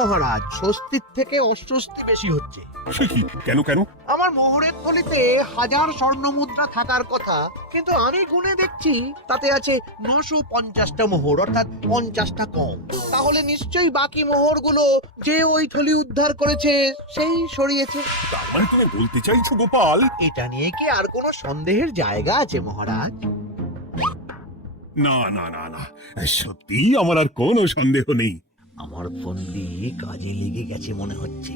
মহারাজ, স্বস্তির থেকে অস্বস্তি বেশি হচ্ছে। সে কি? কেন কেন? আমার মোহরের থলিতে 1000 স্বর্ণ মুদ্রা থাকার কথা, কিন্তু আমি গুনে দেখছি তাতে আছে 950টা মোহর, অর্থাৎ 50টা কম। তাহলে নিশ্চয়ই বাকি মোহরগুলো যে ওই থলি উদ্ধার করেছে সেই সরিয়েছে। তার মানে তুমি বলতে চাইছো গোপাল? এটা নিয়ে কি আর কোনো সন্দেহের জায়গা আছে মহারাজ? না না না না, সত্যি আমার আর কোনো সন্দেহ নেই। আমার ফন্দি কাজে লেগে গেছে মনে হচ্ছে।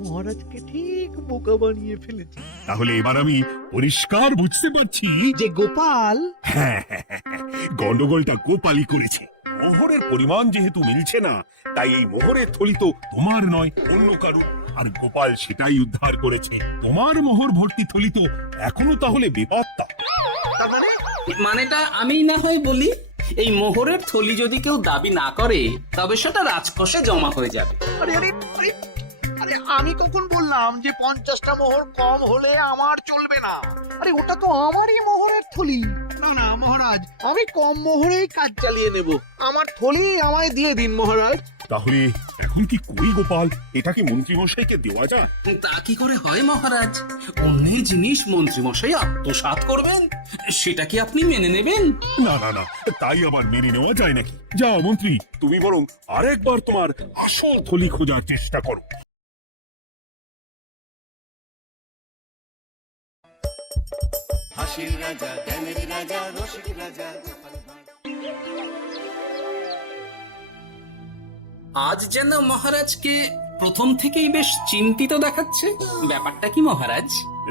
মহারাজকে ঠিক বোকা বানিয়ে ফেলেছে। তাহলে এবার আমি পরিষ্কার বুঝতে পারছি যে গোপাল হ্যাঁ, গন্ডগোলটা গোপালই করেছে। মোহরের পরিমাণ যেহেতু মিলছে না, তাই এই মোহরের থলি তো তোমার নয়, অন্য কারুর। আর গোপাল সেটাই উদ্ধার করেছে। তোমার মোহর ভর্তি থলি তো এখনো তাহলে বেপাত্তা। তার মানে মানেটা আমি না হয় বলি, এই মোহরের থলি যদি কেউ দাবি না করে তবে সেটা রাজকোষে জমা হয়ে যাবে। আরে আরে আরে আরে আমি কখন বললাম যে 50টা মোহর কম হলে আমার চলবে না? আরে ওটা তো আমারই মোহরের থলি। না না মহারাজ, আমি কম মোহরেই কাজ চালিয়ে নেব। আমার থলি আমায় দিয়ে দিন মহারাজ। তাহলে এখন কি করি গোপাল? এটা কি মন্ত্রী মশাইকে দেওয়া যায়? তা কি করে হয় মহারাজ? অন্যের জিনিস মন্ত্রীমশাই আত্মসাৎ করবেন, সেটা কি আপনি মেনে নেবেন? না না না, তাই আবার মেনে নেওয়া যায় নাকি? যা মন্ত্রী, তুমি বরং আরেকবার তোমার আসল থলি খোঁজার চেষ্টা করো। হাসির রাজা, জ্ঞানের রাজা, রসিক রাজা। আজ যেন মহারাজকে প্রথম থেকেই বেশ চিন্তিত দেখাচ্ছে। ব্যাপারটা কি মহারাজ?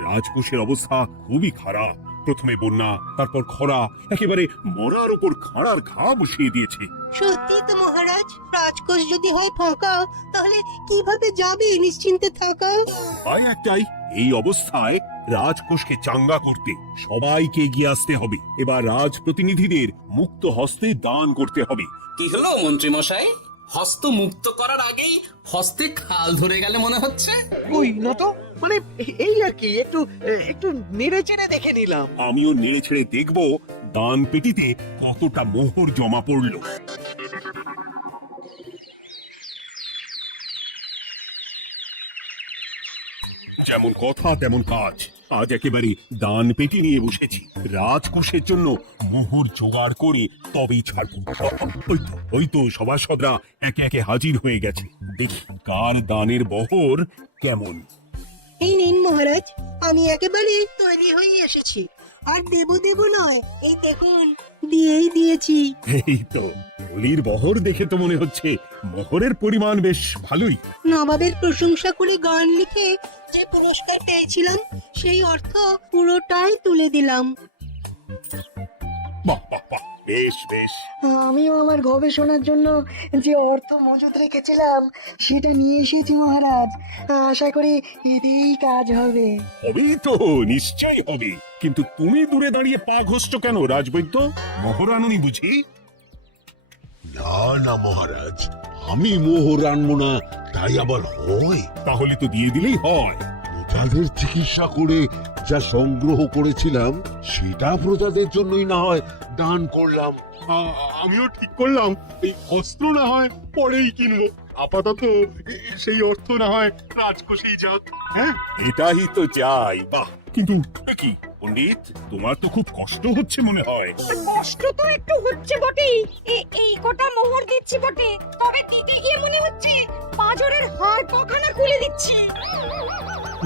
রাজকোষের অবস্থা খুবই খারাপ। প্রথমে বন্যা, তারপর খরা, একেবারে মরার উপর খাড়ার ঘা বসিয়ে দিয়েছে। সত্যি তো মহারাজ, রাজকোষ যদি হয় ফাঁকা, তাহলে কিভাবে যাবে নিশ্চিন্তে থাকা? উপায় একটাই, এই অবস্থায় রাজকোষকে চাঙ্গা করতে সবাইকে এগিয়ে আসতে হবে। এবার রাজপ্রতিনিধিদের মুক্ত হস্তে দান করতে হবে। কি হলো মন্ত্রীমশাই? হস্ত মুক্ত করার আগেই হস্তে খাল ধরে গেলে মনে হচ্ছে। কই না তো, মানে এই আর কি, একটু একটু নেড়ে চেড়ে দেখে নিলাম। আমিও নেড়ে ছেড়ে দেখবো দান পেটিতে কতটা মোহর জমা পড়লো। যেমন কথা তেমন কাজ। আজ একেবারে দান পেটি নিয়ে বসেছি। রাজকোষের জন্য মোহর জোগাড় করে তবেই ছাড়বো। ওই তো সভাসদরা একে একে হাজির হয়ে গেছে। দেখি কার দানের বহর কেমন। এই নিন মহারাজ, আমি একেবারে তৈরি হয়ে এসেছি। আর দেব নয়, এই দেখুন দিয়েই দিয়েছি। এই তো থলির বহর দেখে তো মনে হচ্ছে মোহরের পরিমাণ বেশ ভালোই। নবাবের প্রশংসা করে গান লিখে যে পুরস্কার পেয়েছিলাম, সেই অর্থ পুরোটাই তুলে দিলাম। বাহ বাহ বাহ, বেশ বেশ। আমিও আমার গবেষণার জন্য যে অর্থ মজুদ রেখেছিলাম সেটা নিয়ে এসেছি মহারাজ। আশা করি এতেই কাজ হবে। হবেই তো, নিশ্চয়ই হবে। কিন্তু তুমি দূরে দাঁড়িয়ে পা ঘষছো কেন রাজবৈদ্য? মোহর আনুনি বুঝি? না না মহারাজ, আমি মোহর আনবো না তাই আবার হয়? তাহলে তো দিয়ে দিলেই হয়। প্রজাদের চিকিৎসা করে যা সংগ্রহ করেছিলাম সেটা প্রজাদের জন্যই না হয় দান করলাম। আমিও ঠিক করলাম এই অস্ত্র না হয় পরেই কিনবো। আপাতত সেই অর্থ না হয় রাজকোষেই যাক। হ্যাঁ, এটাই তো চাই। বাহ, কিন্তু কি পণ্ডিত, তোমার তো খুব কষ্ট হচ্ছে মনে হয়। কষ্ট তো একটু হচ্ছে বটেই। এই কটা মোহর দিচ্ছি বটে, তবে দিতে গিয়ে মনে হচ্ছে পাঁজরের হাড় কখানা খুলে দিচ্ছি।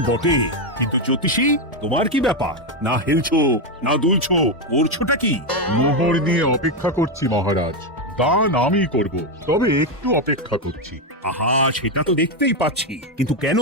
বটে, কিন্তু জ্যোতিষী তোমার কি ব্যাপার? না হেলছো না দুলছো, করছোটা কি? মোহর নিয়ে অপেক্ষা করছি মহারাজ। দান আমি করব, তবে একটু অপেক্ষা করছি। আহা, সেটা তো দেখতেই পাচ্ছি, কিন্তু কেন?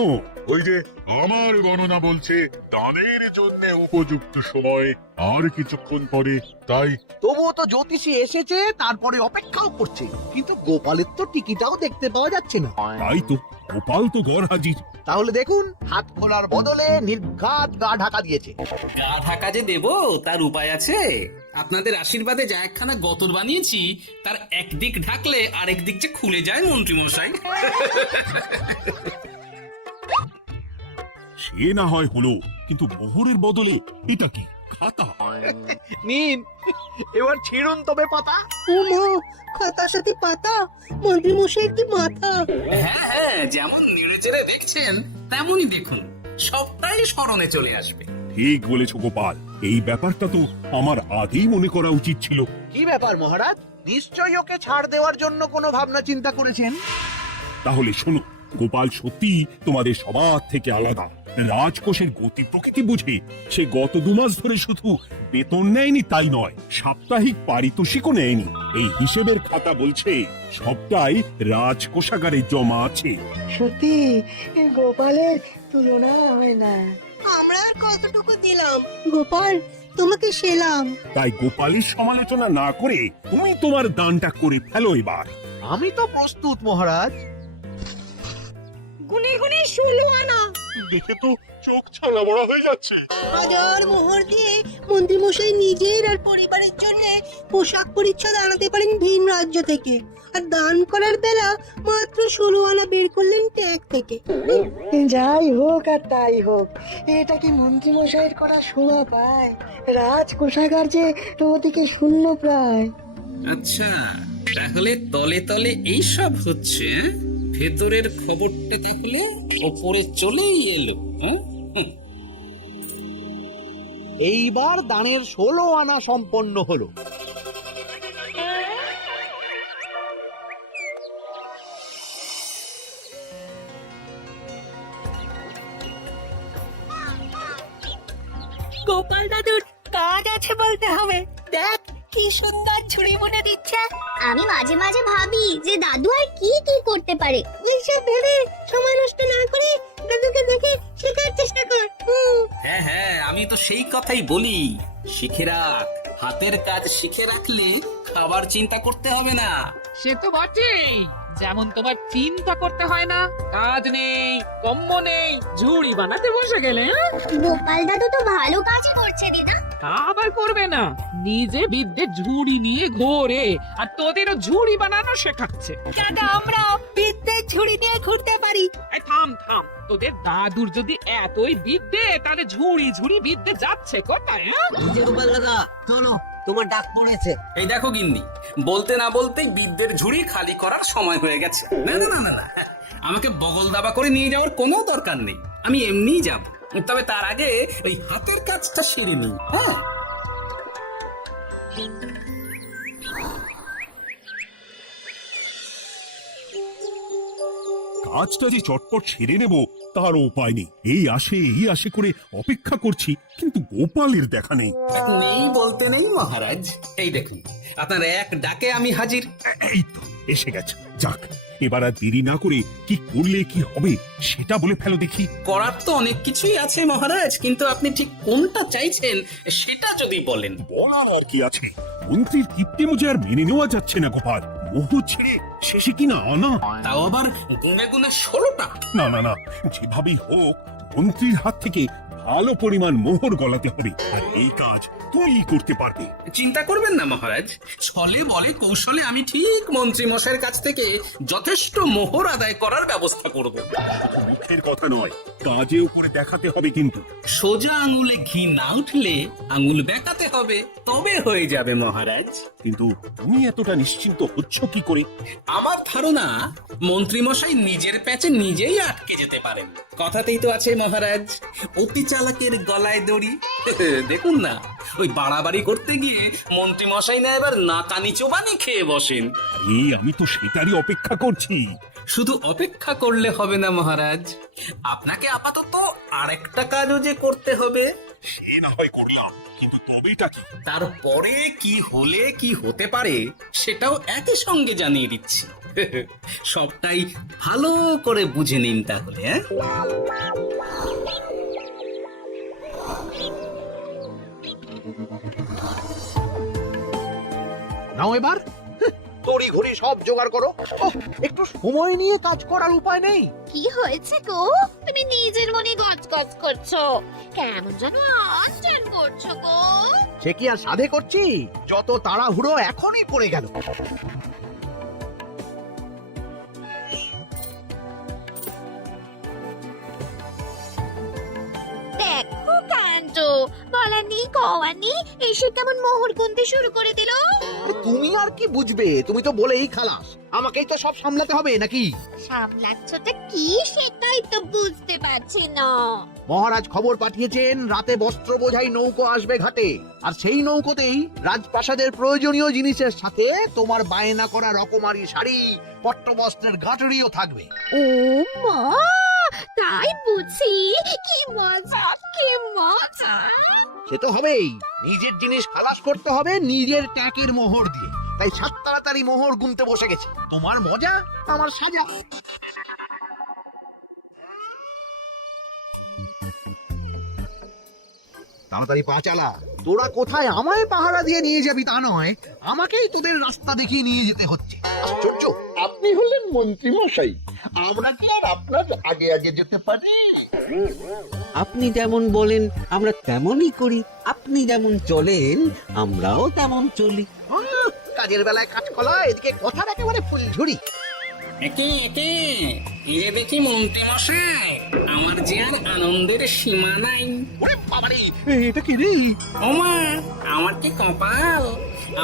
ওই যে আমার গণনা বলছে দানের জন্য উপযুক্ত সময় আর কিছুক্ষণ পরে, তাই তবুও তো জ্যোতিষী এসেছে, তারপরে অপেক্ষাও করছে, কিন্তু গোপালের তো টিকিটাও দেখতে পাওয়া যাচ্ছে না। তাই তো, গোপাল তো গড় হাজির। তাহলে দেখুন, হাত খোলার বদলে নির্ঘাত গা ঢাকা দিয়েছে। গা ঢাকা যে দেব তার উপায় আছে। আপনাদের আশীর্বাদে যা একখানা গতর বানিয়েছি, তার একদিক ঢাকলে আরেক দিক যে খুলে যায় মন্ত্রীমশাই। সে না হয় হলো, কিন্তু মোহরের বদলে এটা কি? খাতা? নিন, এবার ছিঁড়ুন তবে পাতা। ও মা, খাতার সাথে পাতা, মন্ত্রী মশাই কি মাথা! হ্যাঁ হ্যাঁ, যেমন নেড়ে চেড়ে দেখছেন তেমনই দেখুন, সবটাই স্মরণে চলে আসবে। ঠিক বলেছ গোপাল, এই ব্যাপারটা তো আমার আগেই মনে করা উচিত ছিল। কি ব্যাপার মহারাজ, নিশ্চয়ই ওকে ছাড় দেওয়ার জন্য কোনো ভাবনা চিন্তা করেছেন। তাহলে শোনো, গোপাল সত্যি তোমাদের সবার থেকে আলাদা। রাজকোষের গতি প্রকৃতি বুঝে সে গত 2 মাস ধরে শুধু বেতন নেয়নি তাই নয়, সাপ্তাহিক পারিতোষিকও নেয়নি। এই হিসেবের খাতা বলছে সবটাই রাজকোষাগারে জমা আছে। সত্যি গোপালের তুলনা হয় না। আমরা আর কতটুকু দিলাম? গোপাল, তোমাকে সেলাম। তাই গোপালের সমালোচনা না করে তুমি তোমার দানটা করে ফেলো এবার। আমি তো প্রস্তুত মহারাজ। গুনে গুনে 16 আনা। দেখে তো চোখ ছানা বড়া হয়ে যাচ্ছে। হাজার মোহর দিয়ে মন্ত্রী মশাই নিজের আর পরিবারের জন্য পোশাক পরিচ্ছদ আনাতে পারেন ভিন রাজ্য থেকে, আর দান করার বেলা মাত্র 16 আনা বের করলেন ট্যাগ থেকে। যাই হোক আর তাই হোক, এটা কি মন্ত্রী মশাইয়ের করা শোভা পায়? রাজকোষাগার যে ওদিকে শূন্য প্রায়। আচ্ছা, তাহলে তলে তলে এই সব হচ্ছে, ভেতরের খবরটি দেখলে ওপরে চলেই এলো। হ্যাঁ? হুঁ। এইবার দানের 16 আনা সম্পন্ন হলো। গোপাল দাদুর কাজ আছে বলতে হবে। দেখ কি সুন্দর ঝুড়ি বুনে দিচ্ছে। আমি মাঝে মাঝে ভাবি যে দাদু আর কি কি করতে পারে। এইসব ভেবে সময় নষ্ট না করে দাদুকে দেখে শেখার চেষ্টা কর। হ্যাঁ হ্যাঁ, আমি তো সেই কথাই বলি, শিখে রাখ। হাতের কাজ শিখে রাখলে খাবার চিন্তা করতে হবে না। সে তো বটেই, যেমন তোমার চিন্তা করতে হয় না, কাজ নেই, কম্ম নেই, ঝুড়ি বানাতে বসে গেলে। গোপাল দাদু তো ভালো কাজই করছে দিদা। তা আবার করবে না, নিজে বিদ্যে ঝুড়ি নিয়ে ঘোরে আর তোদেরও ঝুড়ি বানানো শেখাচ্ছে। দাদা, আমরা বিদ্যের ঝুড়ি নিয়ে ঘুরতে পারি। এই থাম থাম, তোদের দাদুর যদি এতই বিদ্যে, তাহলে ঝুড়ি ঝুড়ি বিদ্যে যাচ্ছে কোথায়? গোপাল দাদা, শোনো, তোমার ডাক পড়েছে। এই দেখো গিন্নি, বলতে না বলতেই বিদ্যের ঝুড়ি খালি করার সময় হয়ে গেছে। না না না না না, আমাকে বগল দাবা করে নিয়ে যাওয়ার কোনো দরকার নেই, আমি এমনিই যাব। তবে তার আগে ওই হাতের কাজটা সেরে নিই। হ্যাঁ, কাজটা যে চটপট সেরে নেব তার উপায় নেই। এই আসে করে অপেক্ষা করছি, কিন্তু গোপালের দেখা নেই। নেই বলতে নেই মহারাজ। এই দেখুন, আপনার এক ডাকে আমি হাজির। এই তো এসে গেছে। যাক, এবার আর দেরি না করে কি করলে কি হবে সেটা বলে ফেলো দেখি। করার তো অনেক কিছুই আছে মহারাজ, কিন্তু আপনি ঠিক কোনটা চাইছেন সেটা যদি বলেন। বলার আর কি আছে, মন্ত্রীর কীর্তি মুজে আর মেনে নেওয়া যাচ্ছে না গোপাল। মোহ ছেড়ে শেষে কিনা আনা। তাও আবার গুনে গুনে 16টা। না না না, যেভাবেই হোক মন্ত্রীর হাত থেকে ভালো পরিমাণ মোহর গলাতে হবে, আর এই কাজ তুমিই করতে পারবে। চিন্তা করবেন না মহারাজ, ছলে বলে কৌশলে আমি ঠিক মন্ত্রী মশাইয়ের কাছ থেকে যথেষ্ট মোহর আদায় করার ব্যবস্থা করব। মুখের কথা নয়, কাজেও করে দেখাতে হবে কিন্তু। সোজা আঙুলে ঘি না উঠলে আঙুল বেঁকাতে হবে, তবে হয়ে যাবে মহারাজ। কিন্তু তুমি এতটা নিশ্চিন্ত হচ্ছ কি করে? আমার ধারণা মন্ত্রী মশাই নিজের প্যাচে নিজেই আটকে যেতে পারেন। কথাতেই তো আছে মহারাজ, অতি চালাকের গলায় দড়ি। দেখুন না, ওই বাড়াবাড়ি করতে গিয়ে মন্ত্রী মশাই না এবার নাকানি চোবানি খেয়ে বসেন। আরে আমি তো সেটারই অপেক্ষা করছি। শুধু অপেক্ষা করলে হবে না মহারাজ, আপনাকে আপাতত আরেকটা কাজও যে করতে হবে। সে না হয় করলাম, কিন্তু তবেটা কি? তারপরে কি হলে কি হতে পারে সেটাও একই সঙ্গে জানিয়ে দিচ্ছি। সবটাই ভালো করে বুঝে নিন তাহলে। হ্যাঁ, নাও এবার তড়ি ঘড়ি সব জোগাড় করো। ওহ, একটু সময় নিয়ে কাজ করার উপায় নেই? কি হয়েছে গো? তুমি নিজের মনে গজগজ করছো, কেমন যেন আনচান করছো গো। সে কি আর সাধে করছি, যত তাড়াহুড়ো এখনই পড়ে গেল। দেখো কাণ্ড, কলানি কওয়ানি এসে কেমন মোহর গুনতে শুরু করে দিল। তুমি আর কি বুঝবে, তুমি তো বলেই খালাস, আমাকেই তো সব সামলাতে হবে নাকি? সামলাচ্ছটা কি সেটাই তো বুঝতে পারছি না। মহারাজ খবর পাঠিয়েছেন রাতে বস্ত্র বোঝাই নৌকো আসবে ঘাটে, আর সেই নৌকোতেই রাজপ্রাসাদের প্রয়োজনীয় জিনিসের সাথে তোমার বায়না করা রকমারি শাড়ি, পট্টবস্ত্রের গাঁটরিও থাকবে। ও মা, তাই বুঝি? কি মজা, কি মজা! সে তো হবেই, নিজের জিনিস খালাস করতে হবে নিজের ট্যাঁকের মোহর দিয়ে, তাই সাত তাড়াতাড়ি মোহর গুনতে বসে গেছে। তোমার মজা, আমার সাজা। তাড়াতাড়ি পা চালা, তোরা কোথায় আমায় পাহারা দিয়ে নিয়ে যাবি তা নয়, আমাকেই তোদের রাস্তা দেখিয়ে নিয়ে যেতে হচ্ছে। আশ্চর্য! আপনি হলেন মন্ত্রী মশাই, আমরা কি আর আপনার আগে আগে যেতে পারি? আপনি যেমন বলেন আমরা তেমনই করি, আপনি যেমন চলেন আমরাও তেমন চলি। কাজের বেলায় কাজ কলা, এদিকে কথার একেবারে ফুলঝুরি। একে একে এই যে দেখি মন্ত্রী মশাই, আমার যে আর আনন্দের সীমা নাই। ওরে বাবারে, এটা কি রে? ওমা, আমার কি কপাল,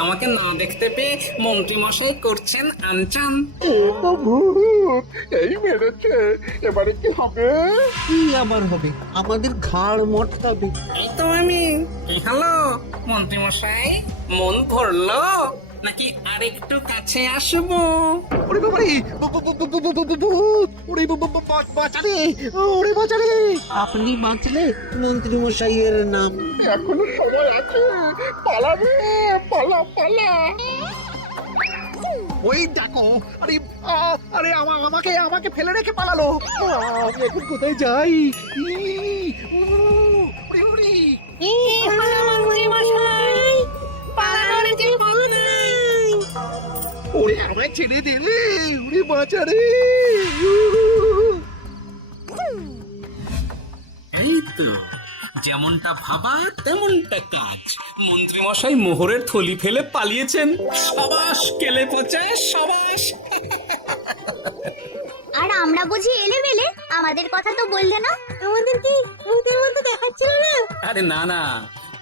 আমাকে না দেখতে পেয়ে মন্ত্রী মশাই করছেন আনচান। এ তো ভূত, এই মেরেছে, এবারে কি হবে? কি আবার হবে, আমাদের ঘাড় মটকাবে। এই তো আমি। কি হলো মন্ত্রী মশাই, মন ভরলো নাকি আরেকটু কাছে আসবো? ওরে বাবারে, ওরে বাঁচারে, ওরে বাঁচারে। আপনি বাঁচলে মন্ত্রী মশাইয়ের নাম। এখনো সময় আছে, পালাবে, পালা পালা। ওই দেখো, আরে আরে আমাকে আমাকে ফেলে রেখে পালালো। আমি এখন কোথায় যাই? ওরে ওরে, ওরে আমায় ছেড়ে দিলে, ওরে বাঁচারে। এই তো, যেমনটা ভাবা তেমনটা কাজ। মন্ত্রী মশাই মোহরের থলি ফেলে পালিয়েছেন। সাবাস কেলে পচে, সাবাস। আর আমরা বুঝি এলেবেলে, আমাদের কথা তো বললে না। আমাদের কি ভূতের মতো দেখাচ্ছিল না? আরে না না,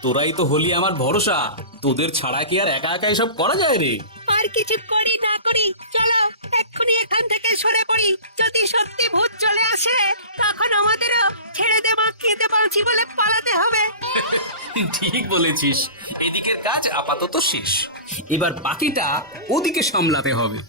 তোরাই তো হলি আমার ভরসা, তোদের ছাড়া কি আর একা একা এসব করা যায় রে? আর কিছু করি না করি, চলো এক্ষুনি এখান থেকে সরে পড়ি। যদি সত্যি ভূত চলে আসে তখন আমাদেরও ছেড়ে দে, মাখিয়ে দে বাঁচি বলে পালাতে হবে। ঠিক বলেছিস, এদিকের কাজ আপাতত শেষ, এবার বাকিটা ওদিকে সামলাতে হবে।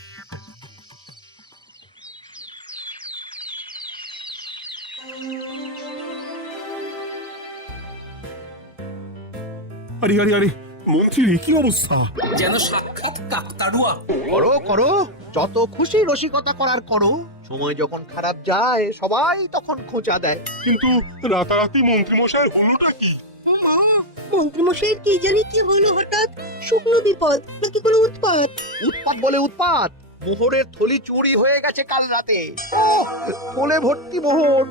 আরে আরে আরে, মন্ত্রীর কি অবস্থা! যেন সাক্ষাৎ কাকতাড়ুয়া। করো করো, যত খুশি রসিকতা করার করো, সময় যখন খারাপ যায় সবাই তখন খোঁচা দেয়। কিন্তু রাতারাতি মন্ত্রী মশাই হলোটা কি? মন্ত্রীমশাইয়ের কি জানি কি হলো হঠাৎ, শুকনো বিপদ নাকি কোনো উৎপাত? উৎপাত বলে উৎপাত, মোহরের থলি চুরি হয়ে গেছে কাল রাতে। ওহ, থলে ভর্তি মোহর,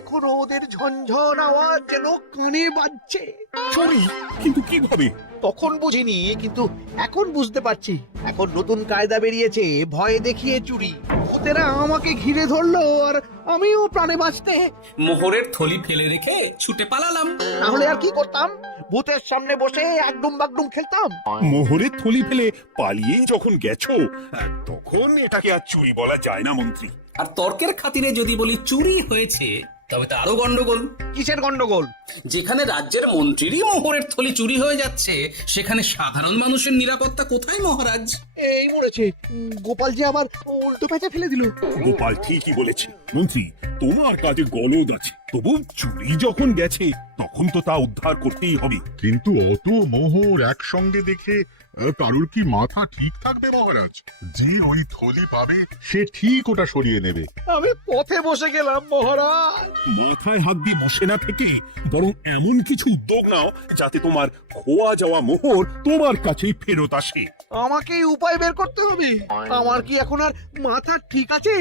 এখনো ওদের ঝনঝন আওয়াজ যেন কানে বাজছে। চুরি? কিন্তু কিভাবে? তখন বুঝিনি, কিন্তু এখন বুঝতে পারছি। এখন নতুন কায়দা বেরিয়েছে, ভয় দেখিয়ে চুরি। ভূতেরা আমাকে ঘিরে ধরলো, আর আমিও প্রাণে বাঁচতে। মোহরের থলি ফেলে রেখে ছুটে পালালাম। তাহলে আর কি করতাম? ভূতের সামনে বসে একদম বাগডুম খেলতাম। মোহরের থলি ফেলে পালিয়েই যখন গেছো, তখন এটাকে আর চুরি বলা যায় না মন্ত্রী। আর তর্কের খাতিরে যদি বলি চুরি হয়েছে, তবে তো আরো গন্ডগোল। কিসের গন্ডগোল? যেখানে রাজ্যের মন্ত্রীরই মোহরের থলি চুরি হয়ে যাচ্ছে, সেখানে সাধারণ মানুষের নিরাপত্তা কোথায় মহারাজ? এই মরেছে, গোপাল যে আবার উল্টো প্যাঁচা ফেলে দিল। গোপাল ঠিকই বলেছে মন্ত্রী, তোমার কাজে গলদ আছে, তবু চুরি যখন গেছে তখন তো তা উদ্ধার করতেই হবে। কিন্তু অত মোহর একসঙ্গে দেখে কারুর কি মাথা ঠিক থাকবে মহারাজ? যে ওই থলি পাবে সে ঠিক ওটা সরিয়ে নেবে। আমি পথে বসে গেলাম মহারাজ। মাথায় হাত দিয়ে বসে না থেকে বরং এমন কিছু উদ্যোগ নাও যাতে তোমার খোয়া যাওয়া মোহর তোমার কাছেই ফেরত আসে। আমাকেই উপায় বের করতে হবে। আমার কি এখন আর মাথা ঠিক আছে?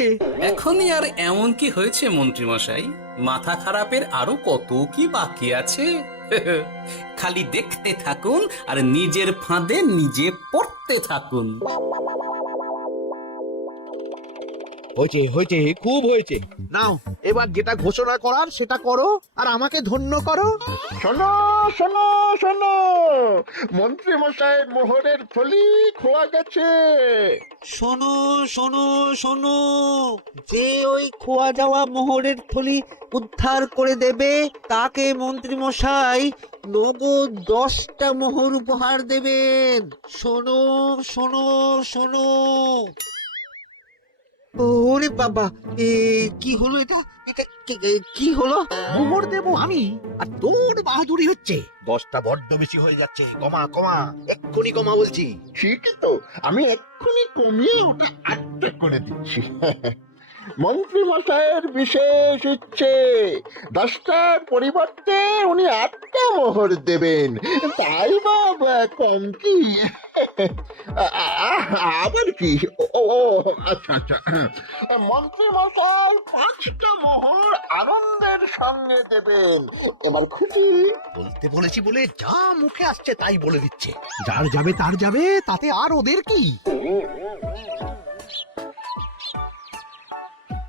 এখনই আর এমন কি হয়েছে মন্ত্রী মশাই? মাথা খারাপের আরো কত কি বাকি আছে। খালি দেখতে থাকুন আর নিজের ফাঁদে নিজে পড়তে থাকুন। হয়েছে হয়েছে, খুব হয়েছে। নাও এবার যেটা ঘোষণা করার সেটা করো আর আমাকে ধন্য করো। শোনো শোনো শোনো, মন্ত্রী মশাইয়ের মোহরের থলি খোয়া গেছে। শোনো শোনো শোনো, যে ওই খোয়া যাওয়া মোহরের থলি উদ্ধার করে দেবে তাকে মন্ত্রী মশাই নগদ 10টা মোহর উপহার দেবেন। শোনো শোনো শোনো। ওরে বাবা, কি হলো এটা? এটা কি হলো? মোহর দেবো আমি, আর তোর বাহাদুরি হচ্ছে। 10টা বড্ড বেশি হয়ে যাচ্ছে, কমা কমা, এক্ষুনি কমা বলছি। ঠিকই তো, আমি এক্ষুনি কমিয়ে ওটা 8টে করে দিচ্ছি। মন্ত্রী মশাইয়ের বিশেষ ইচ্ছে, 10টার পরিবর্তে উনি 8টা মোহর দেবেন, তাই বা কম কি? আবার কি? ও আচ্ছা আচ্ছা, মন্ত্রী মশাই 5টা মোহর আনন্দের সঙ্গে দেবেন। এবার খুশি? বলতে বলেছি বলে যা মুখে আসছে তাই বলে দিচ্ছে। যার যাবে তার যাবে, তাতে আর ওদের কি?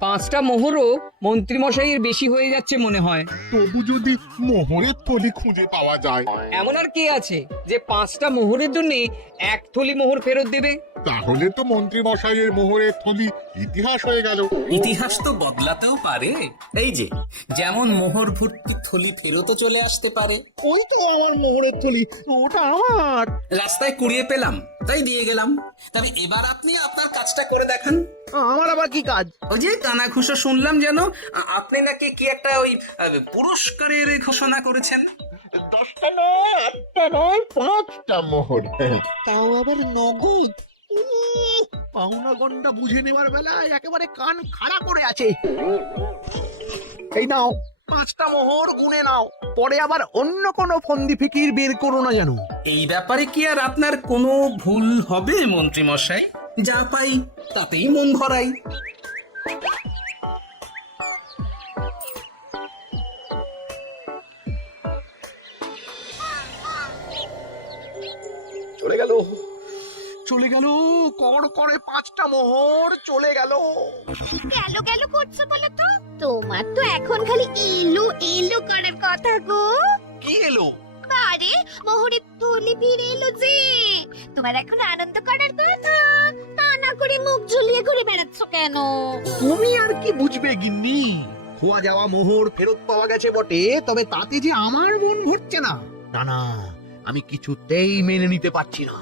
5টা মোহরও মন্ত্রীমশাইয়ের বেশি হয়ে যাচ্ছে মনে হয়। তবু যদি মোহরের থলি খুঁজে পাওয়া যায়, এমন আর কে আছে যে 5টা মোহরের জন্য 1 থলি মোহর ফেরত দেবে? তাহলে তো মন্ত্রী মশাইয়ের মোহরের থলি ইতিহাস হয়ে গেল। ইতিহাস তো বদলাতেও পারে। এই যে যেমন মোহর ভর্তি থলি ফেরতও চলে আসতে পারে। ওই তো আমার মোহরের থলি, ওটা আমার। রাস্তায় কুড়িয়ে পেলাম তাই দিয়ে গেলাম। তবে এবার আপনি আপনার কাজটা করে দেখান। আমার আবার কি কাজ? ওই যে কানাঘুষো শুনলাম যেন আপনি নাকি কি একটা ওই পুরস্কারের ঘোষণা করেছেন। 10টা নয়, 8টা নয়, 5টা মোহর। তাও আবার নগদ। পাওনা গন্ডা বুঝে নেওয়ার বেলায় একেবারে কান খাড়া করে আছে। এই নাও 5টা মোহর, গুনে নাও, পরে আবার অন্য কোনো ফন্দি ফিকির বের করো না যেন। এই ব্যাপারে কি আর আপনার কোনো ভুল হবে মন্ত্রী মশাই? যা পাই তাতেই মন ভরাই। চলে গেল, চলে গেল, কর করে 5টা মোহর চলে গেল। গেল গেল করছো বলে তো, তোমার তো এখন খালি এলো এলো করার কথা গো। কি এলো? আরে মোহরের থলি ফিরে এলো যে, তোমার এখন আনন্দ করার কথা। তা না করে মুখ ঝুলিয়ে ঘুরে বেড়াচ্ছ কেন? তুমি আর কি বুঝবে গিন্নি? খোয়া যাওয়া মোহর ফেরত পাওয়া গেছে বটে, তবে তাতে যে আমার মন ভরছে না। না না, আমি কিছুতেই মেনে নিতে পারছি না।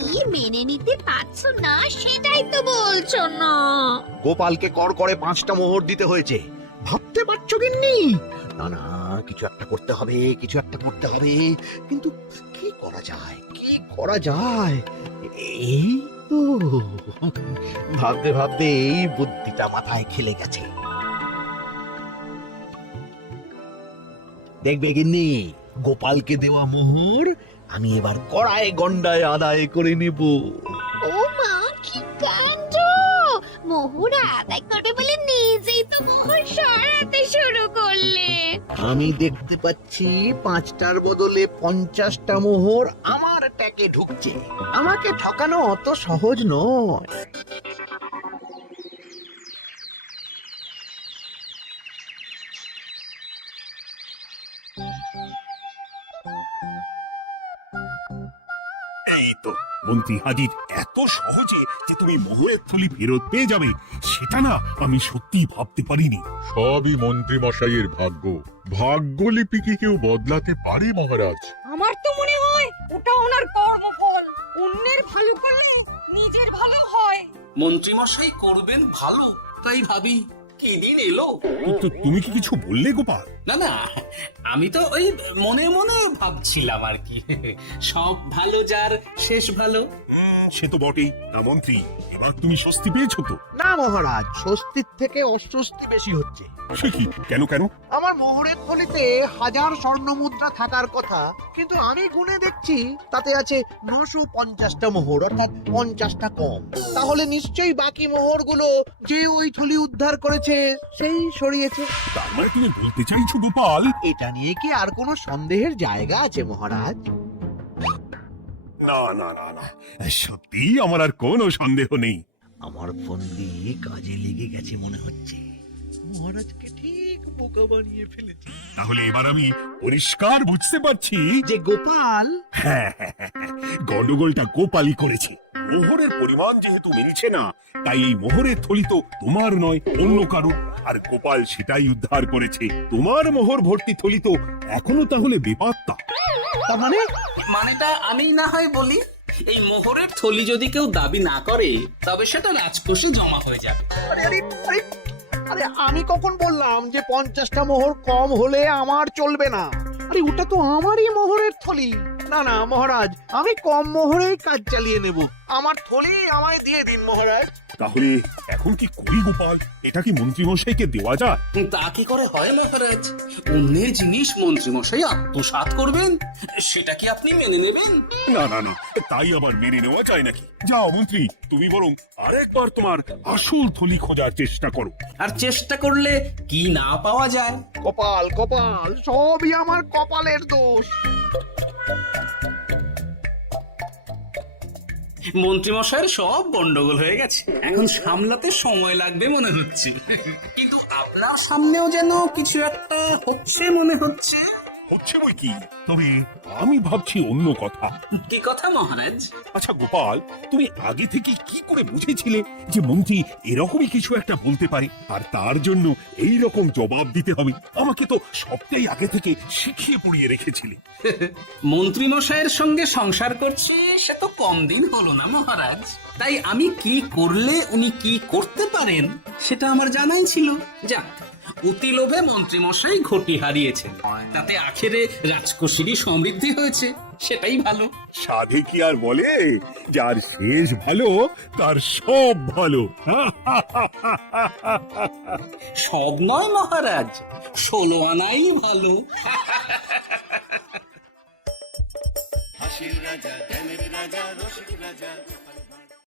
কি মেনে নিতে পারছো না সেটাই তো বলছো না। গোপালকে কর করে 5টা মোহর দিতে হয়েছে, ভাবতে পারছো গিন্নি? না না, কিছু একটা করতে হবে, কিছু একটা করতে হবে, কিন্তু কি করা যায়, কি করা যায়? এই তো ভাবতে ভাবতে এই বুদ্ধিটা মাথায় খেলে গেছে। দেখবে গিন্নি, গোপালকে দেওয়া মোহর আমি এবার কড়ায় গন্ডায় আদায় করে নেব। ও মা, কি কাণ্ড! মোহর আদায় করবে বলে নিজেই তো মোহর সরাতে শুরু করলে। আমি দেখতে পাচ্ছি 5টার বদলে 50টা মোহর আমার ট্যাকে ঢুকছে। আমাকে ঠকানো অত সহজ নয়। এই তো মন্ত্রী হাজির। এত সহজে যে তুমি মোহরের থলি ফেরত পেয়ে যাবে সেটা না আমি সত্যি ভাবতে পারিনি। সবই মন্ত্রী মশাইয়ের ভাগ্য। ভাগ্যলিপি কি কেউ বদলাতে পারে মহারাজ? আমার তো মনে হয় ওটা ওনার কর্মফল। অন্যের ভালো করলে নিজের ভালো হয়। মন্ত্রী মশাই করবেন ভালো, তাই ভাবি কি দিন এলো। তো তুমি কি কিছু বললে গোপাল? না না, আমি তো ওই মনে মনে ভাবছিলাম আর কি। সব ভালো যার শেষ ভালো। সে তো বটেই। না মন্ত্রী, এবার তুমি স্বস্তি পেয়েছো তো? না মহারাজ, স্বস্তির থেকে অস্বস্তি বেশি হচ্ছে। সে কি? কেন কেন? আমার মোহরের থলিতে 1000 স্বর্ণ মুদ্রা থাকার কথা, কিন্তু আমি গুনে দেখছি তাতে আছে 950টা মোহর, অর্থাৎ 50টা কম। তাহলে নিশ্চয়ই বাকি মোহরগুলো যে ওই থলি উদ্ধার করেছে সেই সরিয়েছে। তার মানে তুমি বলতে চাইছো গোপাল? এটা নিয়ে কি আর কোনো সন্দেহের জায়গা আছে মহারাজ? না না না না, সত্যি আমার আর কোনো সন্দেহ নেই। আমার ফন্দি কাজে লেগে গেছে মনে হচ্ছে। মহারাজকে ঠিক বোকা বানিয়ে ফেলেছি। তাহলে এবার আমি পরিষ্কার বুঝতে পারছি যে গোপাল হ্যাঁ, গন্ডগোলটা গোপালই করেছে। মোহরের পরিমাণ যেহেতু মিলছে না, তাই এই মোহরের থলি তো তোমার নয়, অন্য কারো। আর গোপাল সেটাই উদ্ধার করেছে। তোমার মোহর ভর্তি থলি তো এখনো তাহলে বেপাত্তা। তার মানে মানেটা আমি না হয় বলি, এই মোহরের থলি যদি কেউ দাবি না করে তবে সেটা রাজকোষে জমা হয়ে যাবে। আরে আরে আরে আরে আমি কখন বললাম যে 50টা মোহর কম হলে আমার চলবে না? আরে ওটা তো আমারই মোহরের থলি। না না মহারাজ, আমি কম মোহরেই কাজ চালিয়ে নেব। আমার থলি আমায় দিয়ে দিন মহারাজ। তাহলে এখন কি করি গোপাল? এটা কি মন্ত্রীমশাইকে দেওয়া যায়? তা কি করে হয় মহারাজ? অন্যের জিনিস মন্ত্রীমশাই আত্মসাৎ করবেন, সেটা কি আপনি মেনে নেবেন? না না না, তাই আবার মেনে নেওয়া যায় নাকি? যাও মন্ত্রী, তুমি বরং আরেকবার তোমার আসল থলি খোঁজার চেষ্টা করো। আর চেষ্টা করলে কি না পাওয়া যায়? কপাল কপাল, সবই আমার কপালের দোষ। মন্ত্রীমশাইয়ের সব গন্ডগোল হয়ে গেছে, এখন সামলাতে সময় লাগবে মনে হচ্ছে। কিন্তু আপনার সামনেও যেন কিছু একটা হচ্ছে মনে হচ্ছে। হচ্ছে বই কি, তবে আমি ভাবছি অন্য কথা। কি কথা মহারাজ? আচ্ছা গোপাল, তুমি আগে থেকে কি করে বুঝেছিলে যে মন্ত্রী এরকমই কিছু একটা বলতে পারে, আর তার জন্য এই রকম জবাব দিতে হবে? আমাকে তো সবটাই আগে থেকে শিখিয়ে পড়িয়ে রেখেছিলে। মন্ত্রীমশাইয়ের সঙ্গে সংসার করছি সে তো কম দিন হলো না মহারাজ, তাই আমি কি করলে উনি কি করতে পারেন সেটা আমার জানাই ছিল। যাক, অতি লোভে মন্ত্রীমশাই ঘটি হারিয়েছেন, তাতে আখেরে রাজকোষেরই সমৃদ্ধি হয়েছে, সেটাই ভালো। সাধে কি আর বলে, যার শেষ ভালো তার সব ভালো। সব নয় মহারাজ, 16 আনাই ভালো। হাসির রাজা জ্ঞানের রাজা রসিক রাজা